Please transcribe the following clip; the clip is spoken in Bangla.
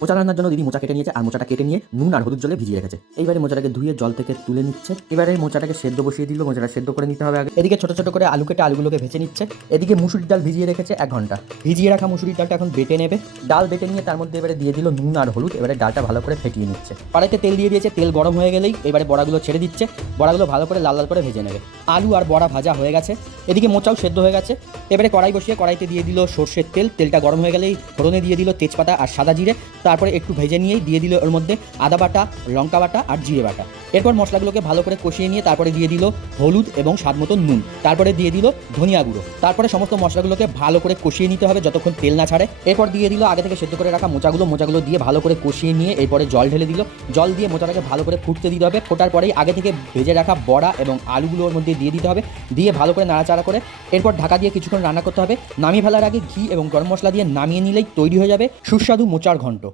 মোচা রান্নার জন্য দিদি মোচা কেটে নিয়েছে আর মোচাটা কেটে নিয়ে নুন আর হলুদ জলে ভিজিয়ে রেখেছে। এইবারে মোচাটাকে ধুয়ে জল থেকে তুলে নিচ্ছে। এবারে মোচাটাকে সেদ্ধ বসিয়ে দিল, মোচাটা সেদ্ধ করে নিতে হবে আগে। এদিকে ছোট ছোট করে আলু কেটে আলুগুলোকে ভেজে নিচ্ছে। এদিকে মুসুরির ডাল ভিজিয়ে রেখেছে 1 ঘন্টা। ভিজিয়ে রাখা মুসুরির ডালটা এখন বেটে নেবে। ডাল বেটে নিয়ে তার মধ্যে এবারে দিয়ে দিল নুন আর হলুদ। এবারে ডালটা ভালো করে ফেটিয়ে নিচ্ছে। কড়াইতে তেল দিয়ে দিয়েছে, তেল গরম হয়ে গেলেই এবারে বড়াগুলো ছেড়ে দিচ্ছে। বড়াগুলো ভালো করে লাল লাল করে ভেজে নেবে। আলু আর বড়া ভাজা হয়ে গেছে। এদিকে মোচাও সেদ্ধ হয়ে গেছে। এবারে কড়াই বসিয়ে কড়াইতে দিয়ে দিল সর্ষের তেল। তেলটা গরম হয়ে গেলেই ফোড়নে দিয়ে দিল তেজপাতা আর সাদা জিরে। তারপরে একটু ভেজে নিয়েই দিয়ে দিল ওর মধ্যে আদা বাটা, লঙ্কা বাটা আর জিরে বাটা। এরপর মশলাগুলোকে ভালো করে কষিয়ে নিয়ে তারপরে দিয়ে দিল হলুদ এবং স্বাদ মতো নুন। তারপরে দিয়ে দিল ধনিয়া গুঁড়ো। তারপরে সমস্ত মশলাগুলোকে ভালো করে কষিয়ে নিতে হবে যতক্ষণ তেল না ছাড়ে। এরপর দিয়ে দিল আগে থেকে সেদ্ধ করে রাখা মোচাগুলো দিয়ে ভালো করে কষিয়ে নিয়ে এরপরে জল ঢেলে দিল। জল দিয়ে মোচাটাকে ভালো করে ফুটতে দিতে হবে। ফোটার পরেই আগে থেকে ভেজে রাখা বড়া এবং আলুগুলোর মধ্যে দিয়ে দিতে হবে। দিয়ে ভালো করে নাড়াচাড়া করে এরপর ঢাকা দিয়ে কিছুক্ষণ রান্না করতে হবে। নামিয়ে ফেলার আগে ঘি এবং গরম মশলা দিয়ে নামিয়ে নিলেই তৈরি হয়ে যাবে সুস্বাদু মোচার ঘন্ট।